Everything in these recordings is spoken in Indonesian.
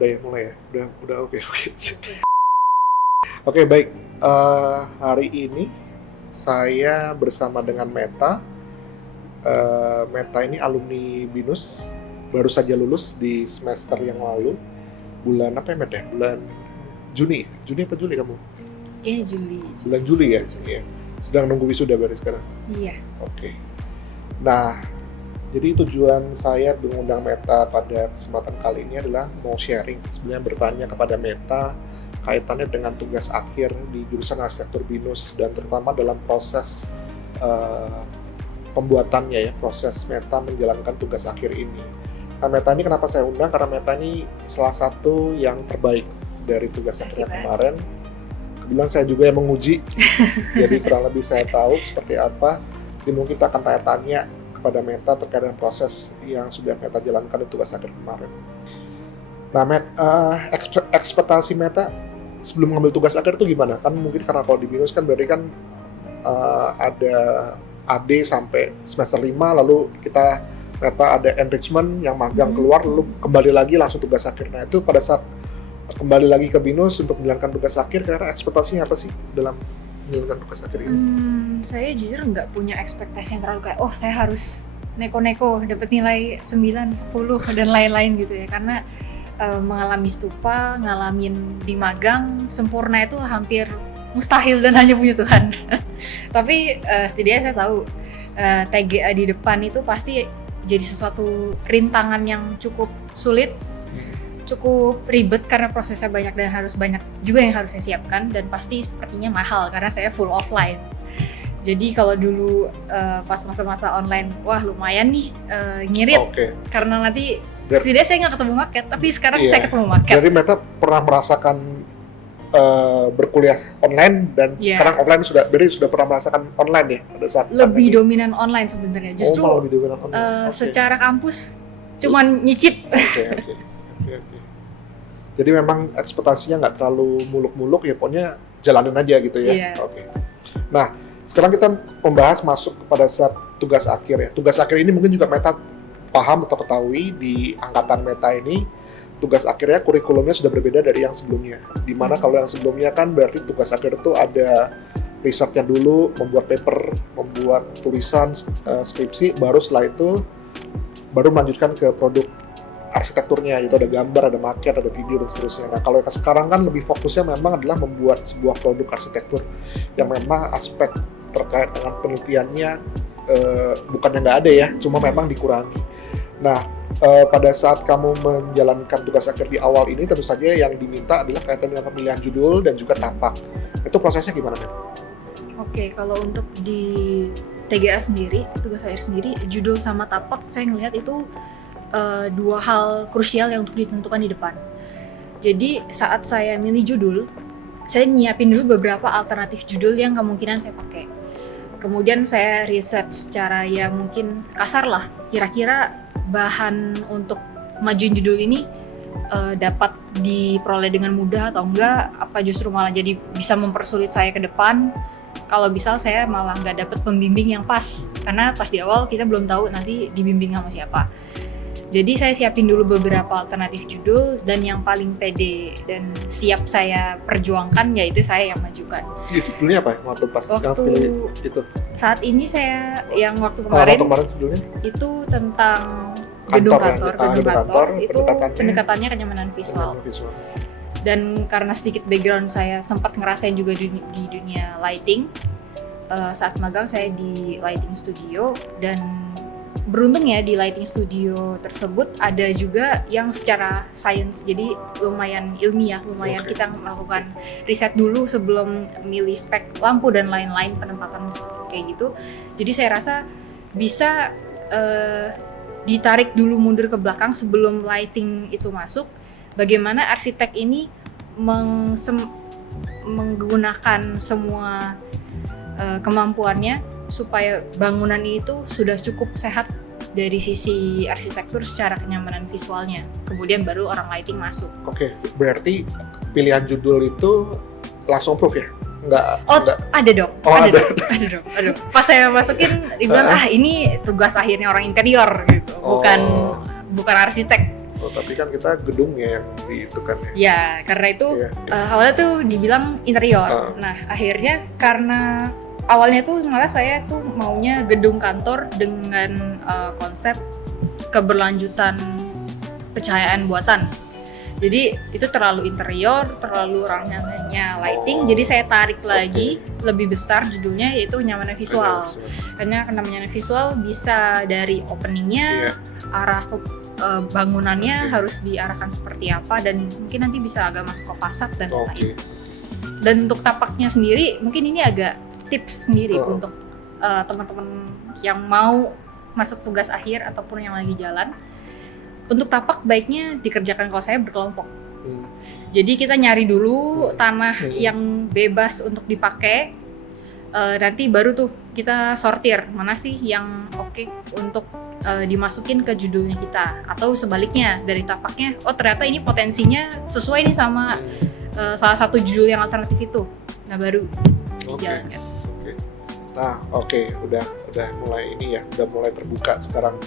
Udah ya mulai ya? Udah oke. Oke, baik. Hari ini saya bersama dengan Meta. Meta ini alumni BINUS, baru saja lulus di semester yang lalu. Bulan apa ya, Met ya? Bulan Juni. Juni apa Juli kamu? Kayaknya Juli. Bulan Juli ya? Iya. Sedang nunggu wisuda berarti sekarang? Iya. Oke. Nah, jadi tujuan saya mengundang Meta pada kesempatan kali ini adalah mau sharing, sebenarnya bertanya kepada Meta kaitannya dengan tugas akhir di jurusan arsitektur BINUS dan terutama dalam proses pembuatannya ya, proses Meta menjalankan tugas akhir ini. Nah, Meta ini kenapa saya undang? Karena Meta ini salah satu yang terbaik dari tugas akhirnya kemarin. Kebetulan saya juga yang menguji, jadi kurang lebih saya tahu seperti apa. Jadi mungkin kita akan tanya-tanya kepada Meta terkait dengan proses yang sudah Meta jalankan di tugas akhir kemarin. Nah, ekspektasi Meta sebelum mengambil tugas akhir itu gimana? Kan mungkin karena kalau di BINUS kan berarti kan ada AD sampai semester 5, lalu kita Meta ada enrichment yang magang keluar, lalu kembali lagi langsung tugas akhir. Nah, itu pada saat kembali lagi ke BINUS untuk menjalankan tugas akhir, kira-kira ekspektasinya apa sih dalam menjalankan tugas akhir ini? Saya jujur nggak punya ekspektasi yang terlalu kayak, saya harus neko-neko dapat nilai 9, 10 dan lain-lain gitu ya. Karena mengalami stupa, ngalamin di magang, sempurna itu hampir mustahil dan hanya punya Tuhan. Tapi setidaknya saya tahu TGA di depan itu pasti jadi sesuatu rintangan yang cukup sulit, cukup ribet karena prosesnya banyak dan harus banyak juga yang harus saya siapkan, dan pasti sepertinya mahal karena saya full offline. Jadi kalau dulu pas masa-masa online, wah lumayan nih ngirit, karena nanti setidaknya saya nggak ketemu market, tapi sekarang saya ketemu market. Jadi Meta pernah merasakan berkuliah online dan sekarang offline berarti sudah pernah merasakan online ya pada saat lebih dominan online sebenarnya. Justru lebih dominan online. Secara kampus cuman nyicip. Oke. Jadi memang ekspektasinya nggak terlalu muluk-muluk ya, pokoknya jalanin aja gitu ya. Oke. Nah, sekarang kita membahas masuk pada saat tugas akhir ya. Tugas akhir ini mungkin juga Meta paham atau ketahui di angkatan Meta ini, tugas akhirnya kurikulumnya sudah berbeda dari yang sebelumnya. Dimana kalau yang sebelumnya kan berarti tugas akhir itu ada risetnya dulu, membuat paper, membuat tulisan, skripsi, baru setelah itu baru melanjutkan ke produk arsitekturnya, itu ada gambar, ada maket, ada video dan seterusnya. Nah, kalau yang sekarang kan lebih fokusnya memang adalah membuat sebuah produk arsitektur yang memang aspek terkait dengan penelitiannya bukan yang nggak ada ya, cuma memang dikurangi. Nah, pada saat kamu menjalankan tugas akhir di awal ini, tentu saja yang diminta adalah kaitan dengan pemilihan judul dan juga tapak. Itu prosesnya gimana, Men? Oke, kalau untuk di TGA sendiri, tugas akhir sendiri, judul sama tapak saya ngelihat itu dua hal krusial yang untuk ditentukan di depan. Jadi saat saya milih judul, saya nyiapin dulu beberapa alternatif judul yang kemungkinan saya pakai. Kemudian saya riset secara ya mungkin kasar lah, kira-kira bahan untuk majuin judul ini dapat diperoleh dengan mudah atau enggak, apa justru malah jadi bisa mempersulit saya ke depan. Kalau misal saya malah nggak dapat pembimbing yang pas, karena pas di awal kita belum tahu nanti dibimbing sama siapa. Jadi saya siapin dulu beberapa alternatif judul, dan yang paling pede dan siap saya perjuangkan yaitu saya yang majukan. Judulnya apa? Waktu pas pilih itu. Saat ini saya yang waktu kemarin judulnya itu tentang gedung kantor, itu pendekatannya kenyamanan visual. Dan karena sedikit background saya sempat ngerasain juga di dunia lighting. Saat magang saya di lighting studio, dan beruntung ya di lighting studio tersebut ada juga yang secara science, jadi lumayan ilmiah, kita melakukan riset dulu sebelum milih spek lampu dan lain-lain, penempatan kayak gitu. Jadi saya rasa bisa ditarik dulu mundur ke belakang sebelum lighting itu masuk, bagaimana arsitek ini menggunakan semua kemampuannya supaya bangunan itu sudah cukup sehat dari sisi arsitektur secara kenyamanan visualnya. Kemudian baru orang lighting masuk. Oke, berarti pilihan judul itu langsung approve ya? Enggak. Ada dong. Ada dong. Pas saya masukin, dibilang ini tugas akhirnya orang interior gitu, bukan arsitek. tapi kan kita gedungnya yang di itu kan ya. Ya, karena itu awalnya tuh dibilang interior. Nah, akhirnya karena awalnya tuh malah saya tuh maunya gedung kantor dengan konsep keberlanjutan pencahayaan buatan. Jadi itu terlalu interior, terlalu ranahnya lighting. Jadi saya tarik lagi lebih besar judulnya, yaitu kenyamanan visual. Karena kenyamanan visual bisa dari openingnya, arah bangunannya harus diarahkan seperti apa, dan mungkin nanti bisa agak masuk ke fasad dan lain-lain. Dan untuk tapaknya sendiri, mungkin ini agak tips sendiri untuk teman-teman yang mau masuk tugas akhir ataupun yang lagi jalan. Untuk tapak baiknya dikerjakan kalau saya berkelompok. Jadi kita nyari dulu tanah yang bebas untuk dipakai. Nanti baru tuh kita sortir mana sih yang oke untuk dimasukin ke judulnya kita. Atau sebaliknya dari tapaknya, oh ternyata ini potensinya sesuai nih sama salah satu judul yang alternatif itu. Nah baru dijalankan. Nah udah mulai ini ya, udah mulai terbuka sekarang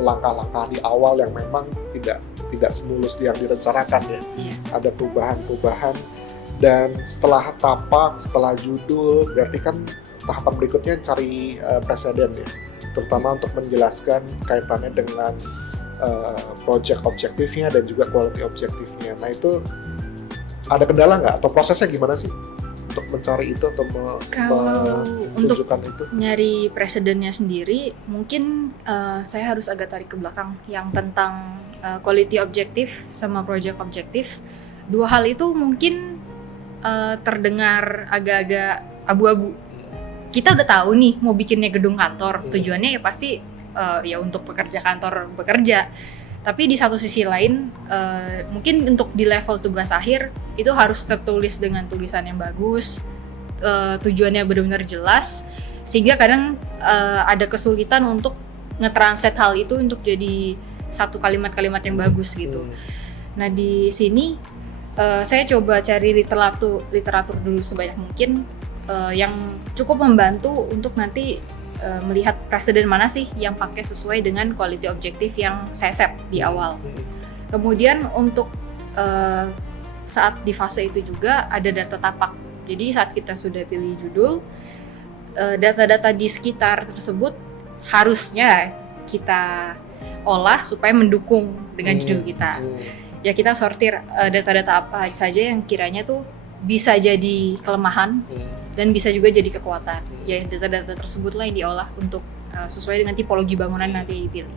langkah-langkah di awal yang memang tidak semulus yang direncanakan ya. Ada perubahan-perubahan, dan setelah tapak, setelah judul, berarti kan tahapan berikutnya cari presiden ya, terutama untuk menjelaskan kaitannya dengan project objektifnya dan juga quality objektifnya. Nah itu ada kendala nggak atau prosesnya gimana sih untuk mencari itu atau menunjukkan itu? Nyari presidennya sendiri, mungkin saya harus agak tarik ke belakang yang tentang quality objektif sama project objektif. Dua hal itu mungkin terdengar agak-agak abu-abu. Kita udah tahu nih mau bikinnya gedung kantor, tujuannya ya pasti ya untuk pekerja kantor bekerja. Tapi di satu sisi lain, mungkin untuk di level tugas akhir itu harus tertulis dengan tulisan yang bagus, tujuannya benar-benar jelas, sehingga kadang ada kesulitan untuk nge-translate hal itu untuk jadi satu kalimat-kalimat yang bagus gitu. Nah di sini saya coba cari literatur dulu sebanyak mungkin yang cukup membantu untuk nanti melihat presiden mana sih yang pakai sesuai dengan quality objektif yang saya set di awal. Kemudian untuk saat di fase itu juga ada data tapak. Jadi saat kita sudah pilih judul, data-data di sekitar tersebut harusnya kita olah supaya mendukung dengan judul kita. Ya kita sortir data-data apa saja yang kiranya tuh bisa jadi kelemahan dan bisa juga jadi kekuatan. Ya data-data tersebutlah yang diolah untuk sesuai dengan tipologi bangunan nanti dipilih.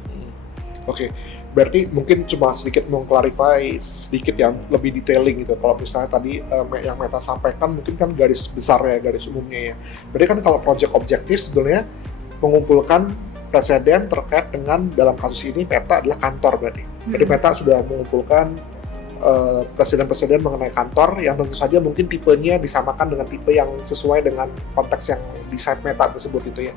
Oke, berarti mungkin cuma sedikit mengklarify sedikit yang lebih detailing gitu. Kalau misalnya tadi yang Meta sampaikan mungkin kan garis besarnya, garis umumnya ya. Berarti kan kalau project objektif sebenarnya mengumpulkan presiden terkait dengan, dalam kasus ini Meta adalah kantor berarti. Jadi Meta sudah mengumpulkan presiden-presiden mengenai kantor yang tentu saja mungkin tipenya disamakan dengan tipe yang sesuai dengan konteks yang di site Meta tersebut itu ya.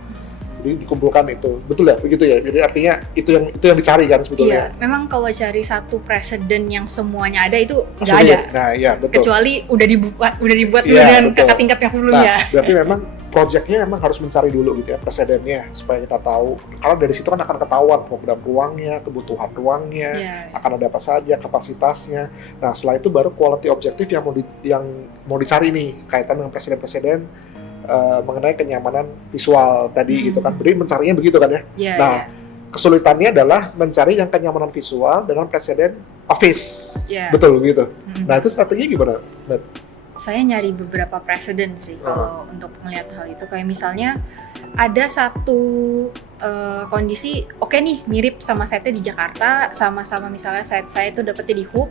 Jadi dikumpulkan itu, betul ya, begitu ya. Jadi artinya itu yang dicari kan sebetulnya. Iya, memang kalau cari satu presiden yang semuanya ada itu nggak ada. Nah, iya betul. Kecuali udah dibuat dengan kakak tingkat yang sebelumnya. Nah, berarti memang projectnya memang harus mencari dulu gitu ya presidennya supaya kita tahu. Karena dari situ kan akan ketahuan program ruangnya, kebutuhan ruangnya, akan ada apa saja, kapasitasnya. Nah, setelah itu baru quality objektif yang mau dicari nih kaitan dengan presiden-presiden. Mengenai kenyamanan visual tadi gitu kan, berarti mencarinya begitu kan ya. Kesulitannya adalah mencari yang kenyamanan visual dengan presiden office, betul gitu. Nah itu strateginya gimana? Saya nyari beberapa presiden sih kalau untuk melihat hal itu, kayak misalnya ada satu kondisi oke nih mirip sama site-nya di Jakarta, sama-sama misalnya site saya itu dapetnya di Hub.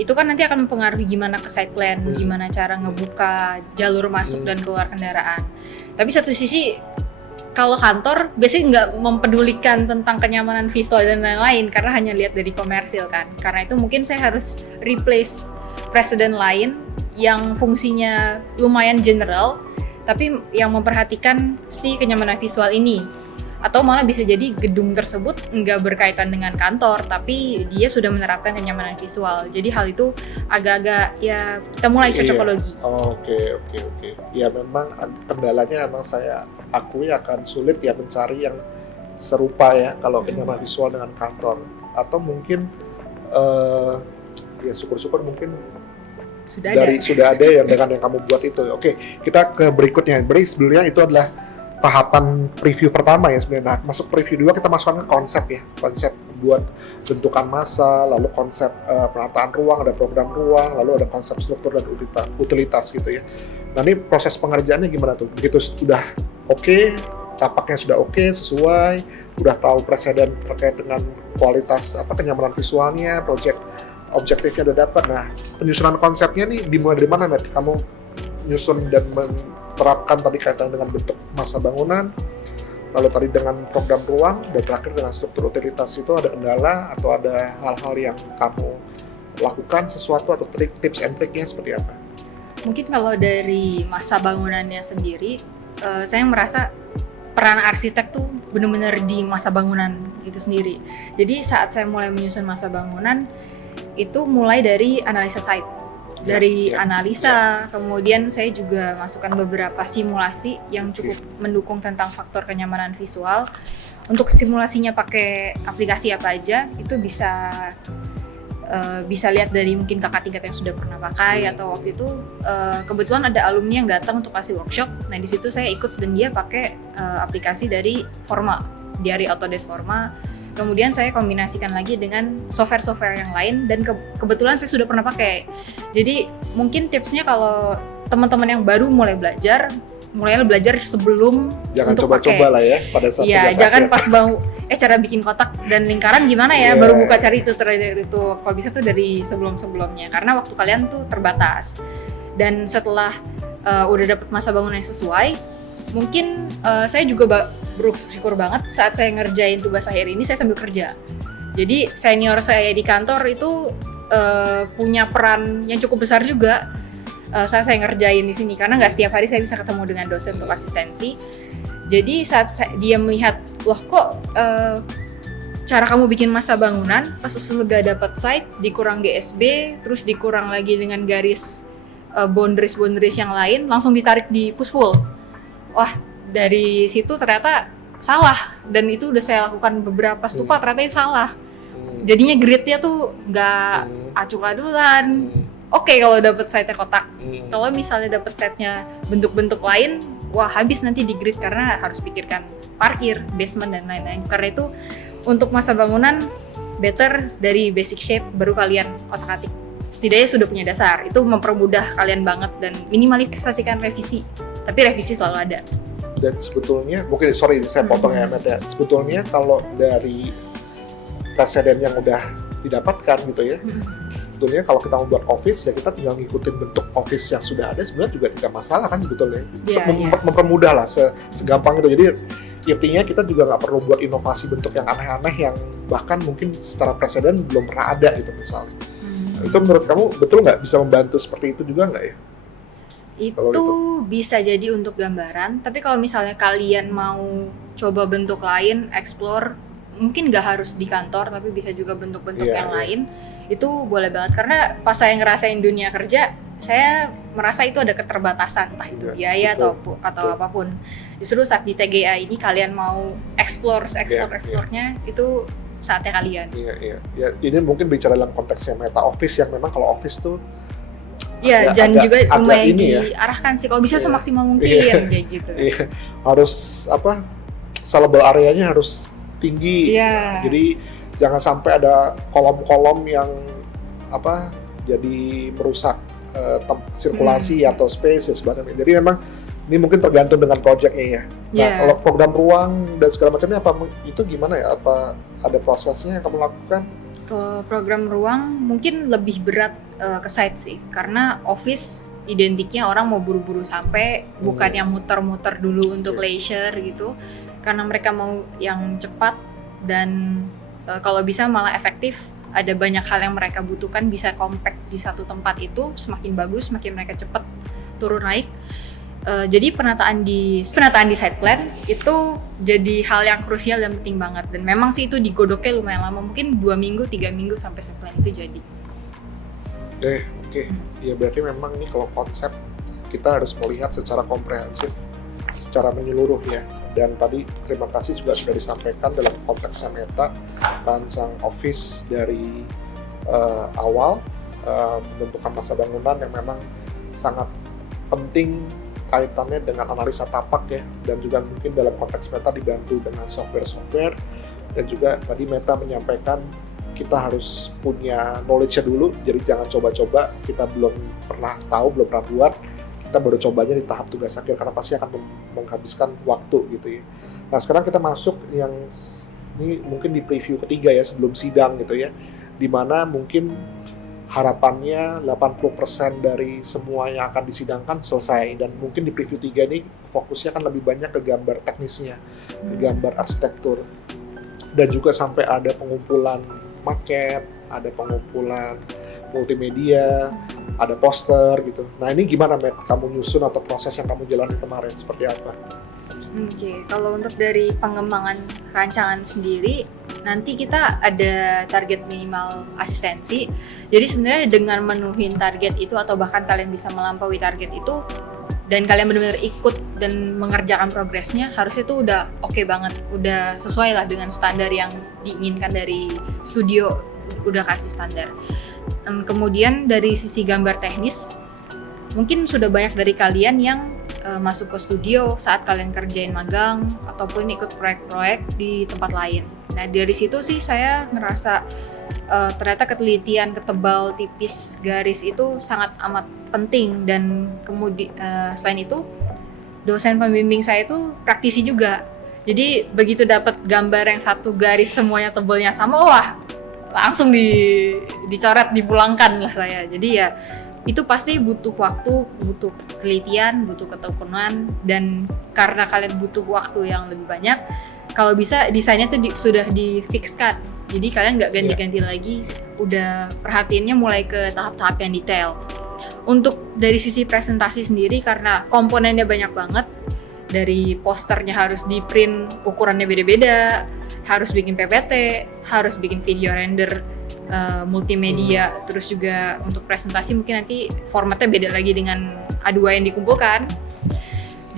Itu kan nanti akan mempengaruhi gimana ke site plan, gimana cara ngebuka jalur masuk dan keluar kendaraan. Tapi satu sisi, kalau kantor biasanya nggak mempedulikan tentang kenyamanan visual dan lain-lain, karena hanya lihat dari komersil kan. Karena itu mungkin saya harus replace presiden lain yang fungsinya lumayan general, tapi yang memperhatikan si kenyamanan visual ini. Atau malah bisa jadi gedung tersebut nggak berkaitan dengan kantor, tapi dia sudah menerapkan kenyamanan visual. Jadi hal itu agak-agak ya kita mulai cocokologi. Oke. Ya memang kendalanya memang saya akui akan sulit ya mencari yang serupa ya kalau kenyamanan visual dengan kantor. Atau mungkin ya syukur-syukur mungkin Sudah sudah ada yang dengan yang kamu buat itu. Oke, kita ke berikutnya. Berarti sebenarnya itu adalah tahapan preview pertama ya sebenarnya. Nah, masuk preview 2 kita masukkan ke konsep ya. Konsep buat bentukan massa, lalu konsep penataan ruang, ada program ruang, lalu ada konsep struktur dan utilitas gitu ya. Nah, ini proses pengerjaannya gimana tuh? Begitu sudah oke, tapaknya sudah oke, sesuai, udah tahu preseden terkait dengan kualitas kenyamanan visualnya, objektifnya udah dapat. Nah, penyusunan konsepnya nih dimulai dari mana, Matt? Kamu nyusun dan menerapkan tadi kaitan dengan bentuk massa bangunan, lalu tadi dengan program ruang, dan terakhir dengan struktur utilitas. Itu ada kendala atau ada hal-hal yang kamu lakukan sesuatu atau tips and triknya seperti apa? Mungkin kalau dari massa bangunannya sendiri, saya merasa peran arsitek tuh benar-benar di massa bangunan itu sendiri. Jadi saat saya mulai menyusun massa bangunan, itu mulai dari analisa site. Kemudian saya juga masukkan beberapa simulasi yang cukup mendukung tentang faktor kenyamanan visual. Untuk simulasinya pakai aplikasi apa aja, itu bisa lihat dari mungkin kakak tingkat yang sudah pernah pakai, atau waktu itu kebetulan ada alumni yang datang untuk kasih workshop. Nah, di situ saya ikut dan dia pakai aplikasi dari Forma, dari Autodesk Forma. Kemudian saya kombinasikan lagi dengan software-software yang lain, dan kebetulan saya sudah pernah pakai. Jadi mungkin tipsnya kalau teman-teman yang baru mulai belajar sebelum jangan untuk coba-coba lah ya pada saat ya, jangan pas mau cara bikin kotak dan lingkaran gimana ya, baru buka cari itu. Kalau bisa tuh dari sebelum-sebelumnya, karena waktu kalian tuh terbatas. Dan setelah udah dapet masa bangunan yang sesuai, mungkin saya juga bersyukur banget saat saya ngerjain tugas akhir ini, saya sambil kerja. Jadi senior saya di kantor itu punya peran yang cukup besar juga saat saya ngerjain di sini, karena nggak setiap hari saya bisa ketemu dengan dosen untuk asistensi. Jadi saat dia melihat, loh kok cara kamu bikin massa bangunan, pas sudah dapat site dikurang GSB, terus dikurang lagi dengan garis boundaries yang lain, langsung ditarik di push-pull. Wah, dari situ ternyata salah, dan itu udah saya lakukan beberapa stupa, ternyata itu salah. Jadinya grid-nya tuh nggak acuk-adulan. Oke, kalau dapet site-nya kotak. Kalau misalnya dapet site-nya bentuk-bentuk lain, wah habis nanti di grid, karena harus pikirkan parkir, basement, dan lain-lain. Karena itu untuk masa bangunan better dari basic shape baru kalian otak-atik. Setidaknya sudah punya dasar, itu mempermudah kalian banget dan minimalisasikan revisi. Tapi revisi selalu ada. Dan sebetulnya, mungkin saya potong ya, Matt ya. Sebetulnya kalau dari presiden yang udah didapatkan gitu ya, sebetulnya kalau kita membuat office ya kita tinggal ngikutin bentuk office yang sudah ada, sebenarnya juga tidak masalah kan sebetulnya. Mempermudah lah segampang itu. Jadi artinya kita juga nggak perlu buat inovasi bentuk yang aneh-aneh yang bahkan mungkin secara presiden belum pernah ada gitu misalnya. Itu menurut kamu betul nggak, bisa membantu seperti itu juga nggak ya? Itu bisa jadi untuk gambaran, tapi kalau misalnya kalian mau coba bentuk lain, explore, mungkin nggak harus di kantor, tapi bisa juga bentuk-bentuk yang lain, itu boleh banget. Karena pas saya ngerasain dunia kerja, saya merasa itu ada keterbatasan, entah itu biaya atau apapun. Justru saat di TGA ini kalian mau explore-nya, itu saatnya kalian. Iya. Ini mungkin bicara dalam konteksnya meta office, yang memang kalau office tuh dan juga lumayan diarahkan sih, kalau bisa semaksimal mungkin kayak gitu. Harus sellable areanya harus tinggi. Jadi jangan sampai ada kolom-kolom yang jadi merusak sirkulasi atau space dan sebagainya. Jadi memang ini mungkin tergantung dengan projectnya ya. Nah, kalau program ruang dan segala macamnya itu gimana ya? Apa ada prosesnya yang kamu lakukan? Kalau program ruang mungkin lebih berat ke site sih, karena office identiknya orang mau buru-buru sampai, bukan yang muter-muter dulu untuk leisure gitu, karena mereka mau yang cepat dan kalau bisa malah efektif. Ada banyak hal yang mereka butuhkan bisa compact di satu tempat, itu semakin bagus, semakin mereka cepat turun naik. Jadi penataan di site plan itu jadi hal yang krusial dan penting banget, dan memang sih itu digodoknya lumayan lama, mungkin 2 minggu, 3 minggu sampai site plan itu jadi. Oke. Ya berarti memang ini kalau konsep kita harus melihat secara komprehensif, secara menyeluruh ya. Dan tadi terima kasih juga sudah disampaikan dalam konteksnya meta, rancang office dari awal, pembentukan masa bangunan yang memang sangat penting kaitannya dengan analisa tapak ya, dan juga mungkin dalam konteks Meta dibantu dengan software dan juga tadi Meta menyampaikan kita harus punya knowledge-nya dulu, jadi jangan coba-coba kita belum pernah tahu, belum pernah buat, kita baru cobanya di tahap tugas akhir karena pasti akan menghabiskan waktu gitu ya. Nah sekarang kita masuk yang ini mungkin di preview ketiga ya sebelum sidang gitu ya, dimana mungkin harapannya 80% dari semua yang akan disidangkan selesai, dan mungkin di preview 3 ini fokusnya akan lebih banyak ke gambar teknisnya, ke gambar arsitektur, dan juga sampai ada pengumpulan maket, ada pengumpulan multimedia, ada poster gitu. Nah ini gimana Matt, kamu nyusun atau proses yang kamu jalani kemarin seperti apa? Oke, kalau untuk dari pengembangan rancangan sendiri, nanti kita ada target minimal asistensi. Jadi sebenarnya dengan menuhin target itu atau bahkan kalian bisa melampaui target itu dan kalian benar-benar ikut dan mengerjakan progresnya, harus itu udah oke banget, udah sesuai lah dengan standar yang diinginkan dari studio, udah kasih standar. Dan kemudian dari sisi gambar teknis, mungkin sudah banyak dari kalian yang masuk ke studio saat kalian kerjain magang ataupun ikut proyek-proyek di tempat lain. Nah dari situ sih saya ngerasa ternyata ketelitian ketebal tipis garis itu sangat amat penting, dan kemudian selain itu dosen pembimbing saya itu praktisi juga. Jadi begitu dapat gambar yang satu garis semuanya tebalnya sama, wah langsung dicoret, dipulangkan lah saya. Jadi ya itu pasti butuh waktu, butuh penelitian, butuh ketekunan, dan karena kalian butuh waktu yang lebih banyak, kalau bisa desainnya tuh sudah difikskan. Jadi kalian nggak ganti-ganti lagi, udah perhatiannya mulai ke tahap-tahap yang detail. Untuk dari sisi presentasi sendiri, karena komponennya banyak banget, dari posternya harus di print ukurannya beda-beda, harus bikin PPT, harus bikin video render, multimedia, terus juga untuk presentasi mungkin nanti formatnya beda lagi dengan A2 yang dikumpulkan.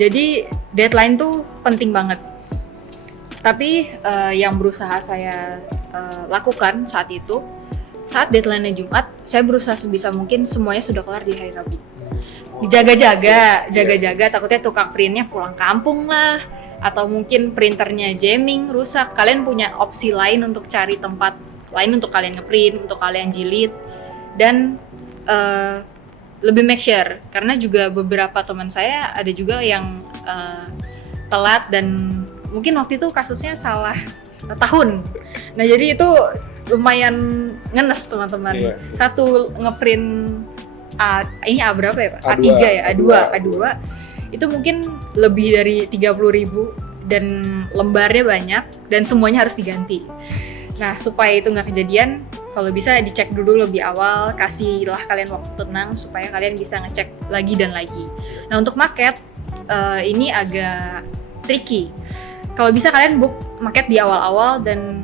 Jadi deadline tuh penting banget. Tapi yang berusaha saya lakukan saat itu, saat deadline-nya Jumat, saya berusaha sebisa mungkin semuanya sudah kelar di hari Rabu. Jaga-jaga, takutnya tukang printnya pulang kampung lah, atau mungkin printernya jamming, rusak. Kalian punya opsi lain untuk cari tempat lain untuk kalian ngeprint, untuk kalian jilid, dan lebih make sure. Karena juga beberapa teman saya ada juga yang telat, dan mungkin waktu itu kasusnya salah tahun. Nah jadi itu lumayan ngenes teman-teman. Satu ngeprint ini A berapa ya Pak? A3 ya? A2. Itu mungkin lebih dari 30.000 dan lembarnya banyak dan semuanya harus diganti. Nah supaya itu nggak kejadian, kalau bisa dicek dulu lebih awal, kasihlah kalian waktu tenang supaya kalian bisa ngecek lagi dan lagi. Nah untuk maket ini agak tricky. Kalau bisa kalian book maket di awal-awal, dan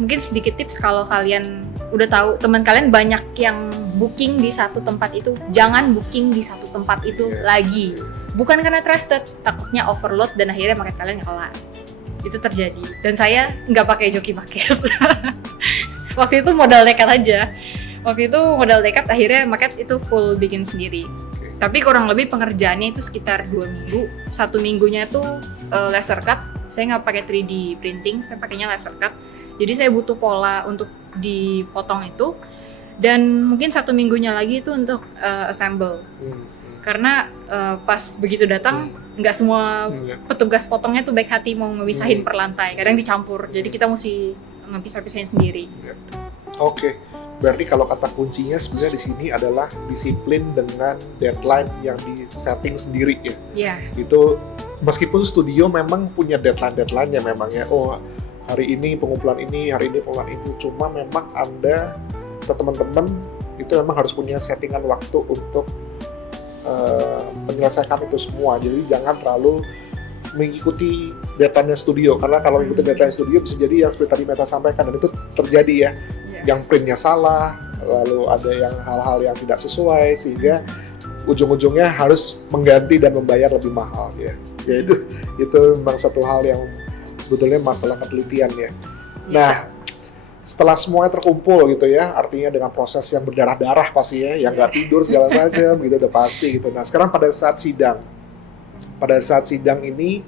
mungkin sedikit tips kalau kalian udah tahu teman kalian banyak yang booking di satu tempat itu, jangan booking di satu tempat itu lagi. Bukan karena trusted, takutnya overload dan akhirnya maket kalian nggak kelar. Itu terjadi, dan saya nggak pakai joki maket. Waktu itu modal nekat aja. Akhirnya maket itu full bikin sendiri. Tapi kurang lebih pengerjaannya itu sekitar 2 minggu. 1 minggunya tuh laser cut. Saya nggak pakai 3D printing, saya pakainya laser cut. Jadi saya butuh pola untuk dipotong itu, dan mungkin 1 minggunya lagi itu untuk assemble. Karena pas begitu datang, nggak semua petugas potongnya tuh baik hati mau ngepisahin per lantai. Kadang dicampur, jadi kita mesti ngepisah-pisahin sendiri. Oke. Berarti kalau kata kuncinya sebenarnya di sini adalah disiplin dengan deadline yang di setting sendiri ya. Iya. Itu meskipun studio memang punya deadline-nya memang ya. Oh, hari ini pengumpulan ini, hari ini pengumpulan itu. Cuma memang Anda atau teman-teman itu memang harus punya settingan waktu untuk menyelesaikan itu semua. Jadi jangan terlalu mengikuti deadline studio, karena kalau mengikuti deadline studio bisa jadi yang seperti tadi Meta sampaikan, dan itu terjadi ya. Yang printnya salah, lalu ada yang hal-hal yang tidak sesuai, sehingga ujung-ujungnya harus mengganti dan membayar lebih mahal ya. Ya itu memang satu hal yang sebetulnya masalah ketelitian ya. Nah, setelah semuanya terkumpul gitu ya, artinya dengan proses yang berdarah-darah pasti ya, yang nggak tidur segala macam gitu udah pasti gitu. Nah sekarang pada saat sidang ini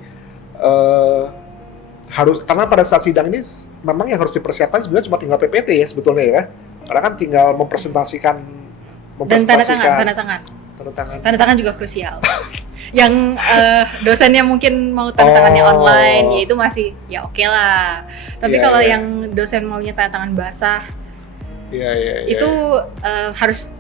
harus, karena pada saat sidang ini memang yang harus dipersiapkan sebenarnya cuma tinggal PPT ya sebetulnya ya, karena kan tinggal mempresentasikan dan tanda tangan juga krusial. Yang dosennya mungkin mau tanda tangannya online, ya itu masih ya oke lah. Tapi kalau yang dosen maunya tanda tangan basah, itu harus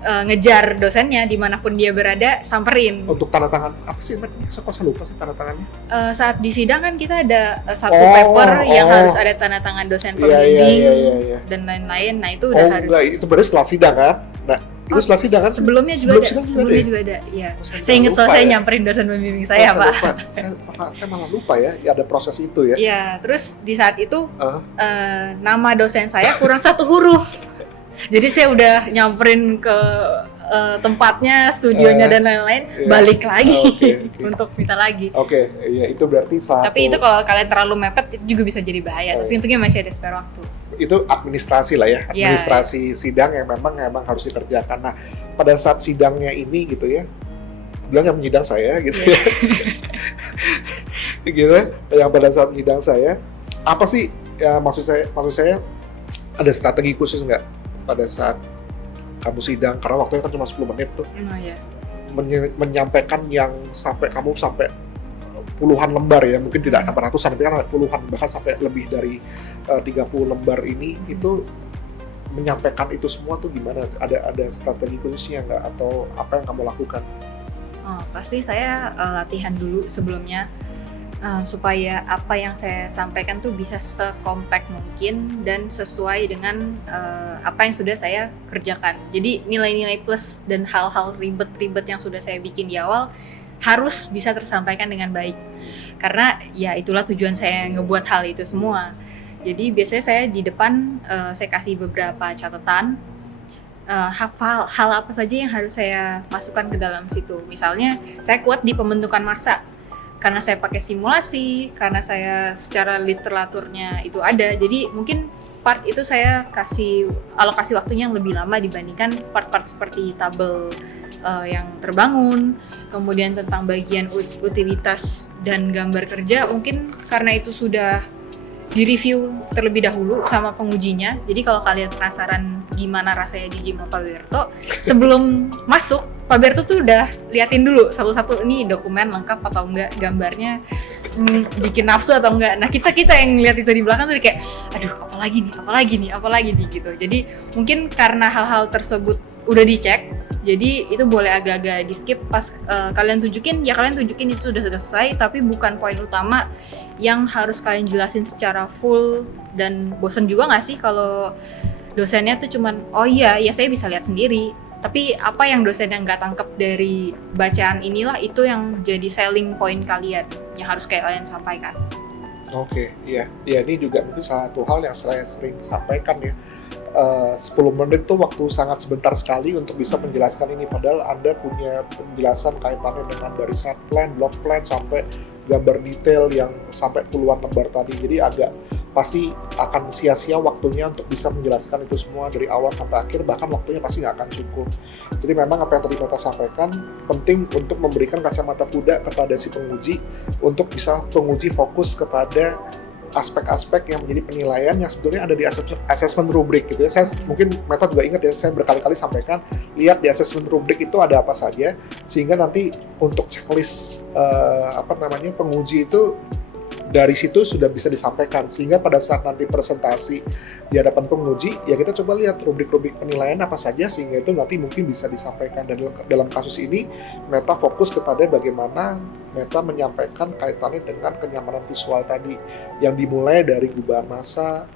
ngejar dosennya dimanapun dia berada, samperin. Untuk tanda tangan apa sih? Saya lupa sih tanda tangannya. Saat di sidang kan kita ada satu paper yang harus ada tanda tangan dosen pembimbing dan lain-lain. Nah itu udah harus. Enggak, itu berarti setelah sidang kan? Nah itu setelah sidang kan? Sebelumnya juga ada. Iya. Saya ingat soal saya nyamperin dosen pembimbing saya, Pak. Saya malah lupa ya ada proses itu ya. Iya. Terus di saat itu nama dosen saya kurang satu huruf. Jadi saya udah nyamperin ke tempatnya, studionya dan lain-lain, balik lagi untuk minta lagi. Ya itu berarti satu. Tapi itu kalau kalian terlalu mepet itu juga bisa jadi bahaya. Tapi untungnya masih ada spare waktu. Itu administrasi lah ya, administrasi sidang yang memang harus dikerjakan. Nah pada saat sidangnya ini gitu ya, bilang yang menyidang saya gitu ya, gitu. Yang pada saat menyidang saya, apa sih ya maksud saya ada strategi khusus nggak pada saat kamu sidang, karena waktunya kan cuma 10 menit tuh, menyampaikan yang sampai puluhan lembar ya, mungkin tidak sampai ratusan, tapi kan puluhan, bahkan sampai lebih dari 30 lembar ini, itu menyampaikan itu semua tuh gimana? Ada strategi khususnya nggak, atau apa yang kamu lakukan? Pasti saya latihan dulu sebelumnya, supaya apa yang saya sampaikan tuh bisa sekompak mungkin dan sesuai dengan apa yang sudah saya kerjakan. Jadi nilai-nilai plus dan hal-hal ribet-ribet yang sudah saya bikin di awal harus bisa tersampaikan dengan baik. Karena ya itulah tujuan saya ngebuat hal itu semua. Jadi biasanya saya di depan saya kasih beberapa catatan, hal apa saja yang harus saya masukkan ke dalam situ. Misalnya saya kuat di pembentukan massa, karena saya pakai simulasi, karena saya secara literaturnya itu ada, jadi mungkin part itu saya kasih alokasi waktunya yang lebih lama dibandingkan part-part seperti tabel yang terbangun, kemudian tentang bagian utilitas dan gambar kerja, mungkin karena itu sudah di-review terlebih dahulu sama pengujinya. Jadi kalau kalian penasaran gimana rasanya di Gym Pak Berto, sebelum masuk Pak Berto tuh udah liatin dulu satu-satu, ini dokumen lengkap atau enggak, gambarnya bikin nafsu atau enggak. Nah kita yang lihat itu di belakang tuh kayak, aduh apalagi nih gitu. Jadi mungkin karena hal-hal tersebut udah dicek, jadi itu boleh agak-agak di skip pas kalian tunjukin itu sudah selesai, tapi bukan poin utama yang harus kalian jelasin secara full. Dan bosan juga nggak sih kalau dosennya tuh cuman oh iya ya saya bisa lihat sendiri, tapi apa yang dosen yang nggak tangkep dari bacaan inilah itu yang jadi selling point kalian yang harus kalian sampaikan. Iya ini juga mungkin salah satu hal yang saya sering sampaikan ya. 10 menit itu waktu sangat sebentar sekali untuk bisa menjelaskan ini, padahal Anda punya penjelasan kaitannya dengan dari set plan, block plan, sampai gambar detail yang sampai puluhan lembar tadi. Jadi agak pasti akan sia-sia waktunya untuk bisa menjelaskan itu semua dari awal sampai akhir, bahkan waktunya pasti nggak akan cukup. Jadi memang apa yang tadi Meta sampaikan penting untuk memberikan kacamata kuda kepada si penguji, untuk bisa penguji fokus kepada aspek-aspek yang menjadi penilaian yang sebetulnya ada di assessment rubrik gitu ya. Saya mungkin Meta juga ingat ya, saya berkali-kali sampaikan, lihat di assessment rubrik itu ada apa saja, sehingga nanti untuk checklist penguji itu dari situ sudah bisa disampaikan, sehingga pada saat nanti presentasi di hadapan penguji ya kita coba lihat rubrik-rubrik penilaian apa saja, sehingga itu nanti mungkin bisa disampaikan. Dan dalam kasus ini Meta fokus kepada bagaimana Meta menyampaikan kaitannya dengan kenyamanan visual tadi, yang dimulai dari gubahan massa,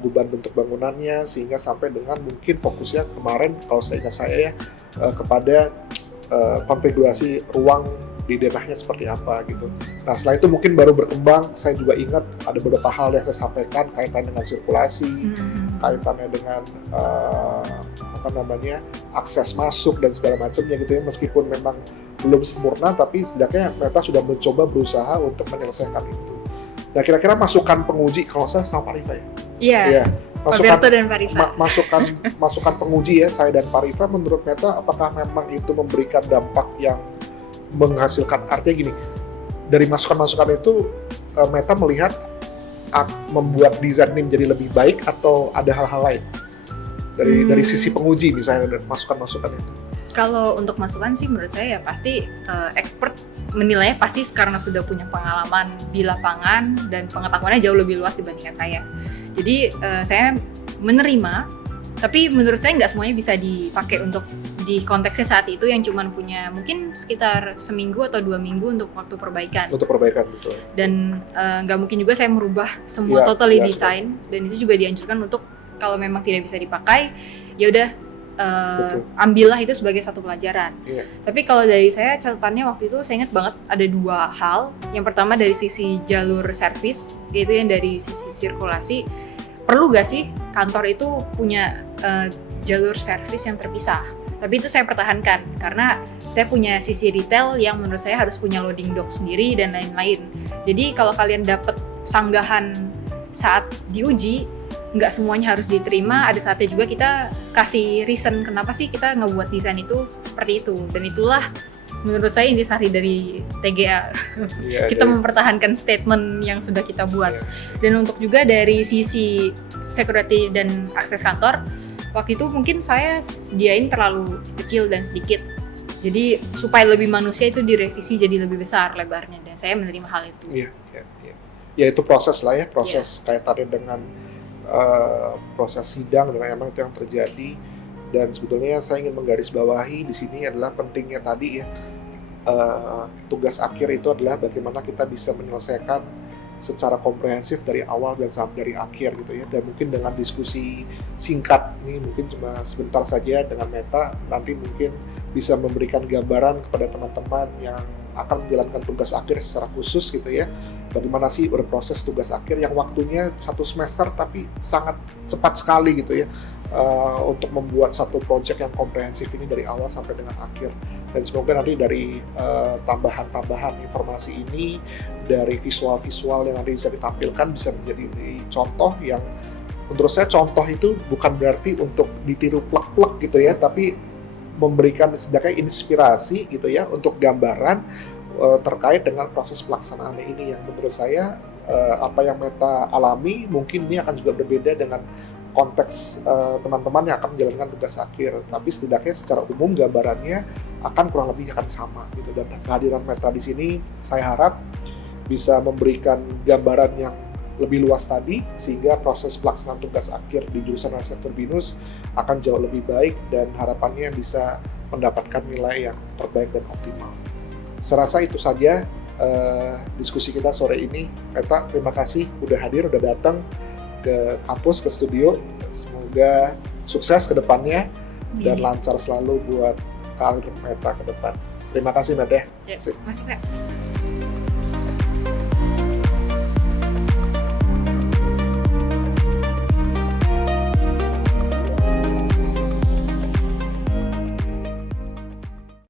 gubahan bentuk bangunannya, sehingga sampai dengan mungkin fokusnya kemarin kalau saya ingat saya ya kepada konfigurasi ruang di denahnya seperti apa gitu. Nah setelah itu mungkin baru berkembang, saya juga ingat ada beberapa hal yang saya sampaikan kaitan dengan sirkulasi, kaitannya dengan akses masuk dan segala macamnya gitu ya. Meskipun memang belum sempurna, tapi setidaknya Meta sudah mencoba berusaha untuk menyelesaikan itu. Nah kira-kira masukan penguji, kalau saya sama Pak Rifa ya? Iya. Pak Berto dan Pak Rifa. Masukan penguji ya, saya dan Pak Rifa, menurut Meta apakah memang itu memberikan dampak yang menghasilkan, artinya gini, dari masukan-masukan itu Meta melihat membuat desain ini menjadi lebih baik atau ada hal-hal lain dari sisi penguji misalnya dan masukan-masukan itu? Kalau untuk masukan sih menurut saya ya pasti expert menilainya pasti karena sudah punya pengalaman di lapangan dan pengetahuannya jauh lebih luas dibandingkan saya. Jadi saya menerima, tapi menurut saya nggak semuanya bisa dipakai untuk di konteksnya saat itu yang cuma punya mungkin sekitar seminggu atau 2 minggu untuk waktu perbaikan. Untuk perbaikan, betul. Dan nggak mungkin juga saya merubah semua totally desain, dan itu juga dianjurkan untuk kalau memang tidak bisa dipakai, ya udah ambillah itu sebagai satu pelajaran. Tapi kalau dari saya catatannya waktu itu saya ingat banget ada 2 hal. Yang pertama dari sisi jalur servis, yaitu yang dari sisi sirkulasi. Perlu gak sih kantor itu punya jalur servis yang terpisah? Tapi itu saya pertahankan karena saya punya sisi retail yang menurut saya harus punya loading dock sendiri dan lain-lain. Jadi kalau kalian dapat sanggahan saat diuji, nggak semuanya harus diterima. Ada saatnya juga kita kasih reason kenapa sih kita ngebuat desain itu seperti itu. Dan itulah menurut saya intisari dari TGA. Kita mempertahankan statement yang sudah kita buat. Dan untuk juga dari sisi security dan akses kantor, waktu itu mungkin saya sediain terlalu kecil dan sedikit. Jadi supaya lebih manusia itu direvisi jadi lebih besar lebarnya, dan saya menerima hal itu. Ya itu proses lah ya, proses kaitannya dengan proses sidang dan emang itu yang terjadi. Dan sebetulnya saya ingin menggarisbawahi di sini adalah pentingnya tadi ya, tugas akhir itu adalah bagaimana kita bisa menyelesaikan secara komprehensif dari awal dan sampai dari akhir gitu ya. Dan mungkin dengan diskusi singkat ini mungkin cuma sebentar saja dengan Meta, nanti mungkin bisa memberikan gambaran kepada teman-teman yang akan menjalankan tugas akhir secara khusus gitu ya, bagaimana sih berproses tugas akhir yang waktunya 1 semester tapi sangat cepat sekali gitu ya, untuk membuat satu project yang komprehensif ini dari awal sampai dengan akhir. Dan semoga nanti dari tambahan-tambahan informasi ini, dari visual-visual yang nanti bisa ditampilkan, bisa menjadi contoh yang menurut saya contoh itu bukan berarti untuk ditiru plek-plek gitu ya, tapi memberikan setidaknya inspirasi gitu ya untuk gambaran terkait dengan proses pelaksanaan ini yang menurut saya apa yang Meta alami mungkin ini akan juga berbeda dengan konteks teman-teman yang akan menjalankan tugas akhir, tapi setidaknya secara umum gambarannya akan kurang lebih akan sama gitu. Dan kehadiran Meta di sini saya harap bisa memberikan gambaran yang lebih luas tadi, sehingga proses pelaksanaan tugas akhir di jurusan arsitektur BINUS akan jauh lebih baik dan harapannya bisa mendapatkan nilai yang terbaik dan optimal. Serasa itu saja diskusi kita sore ini. Meta, terima kasih udah hadir, udah datang ke kampus, ke studio. Semoga sukses ke depannya dan lancar selalu buat karir Meta ke depan. Terima kasih Meta. Ya, terima kasih Pak.